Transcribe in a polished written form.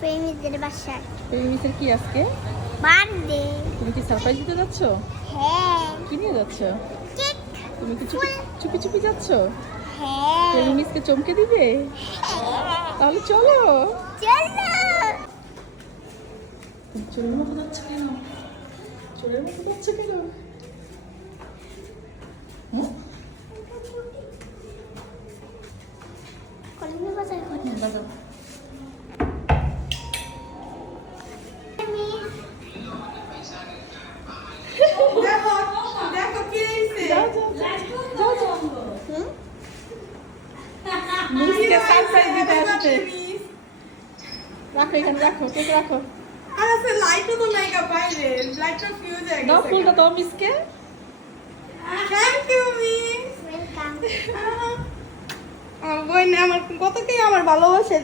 প্রেমিকদের বাসায়। প্রেমিসের কি আজকে বার্থডে। তুমি কি সারপ্রাইজ দিতে যাচ্ছ? হ্যাঁ। কি নিয়ে যাচ্ছ? কেক। তুমি কি চুপি চুপি যাচ্ছ? হ্যাঁ। প্রেমিসকে চমকে দিবে? তাহলে চলো। চলো। চোরের মতো যাচ্ছে কেন? চোরের মতো যাচ্ছে কেন? কলিং বাজার করে। বাজাও। যাও, যাও, যাও, যাও, যাও। মিসকে সারপ্রাইজ দিতে আসছে। রাখো এখানে, রাখো কেক রাখো। লাইটও তো নাই বাইরে, লাইটটা ফিউজ হয়ে দাও গেছে। ফুলটা দাও মিসকে। Thank you miss. ওয়েলকাম। আমার বোন আমার কত কি আমার ভালোবাসে।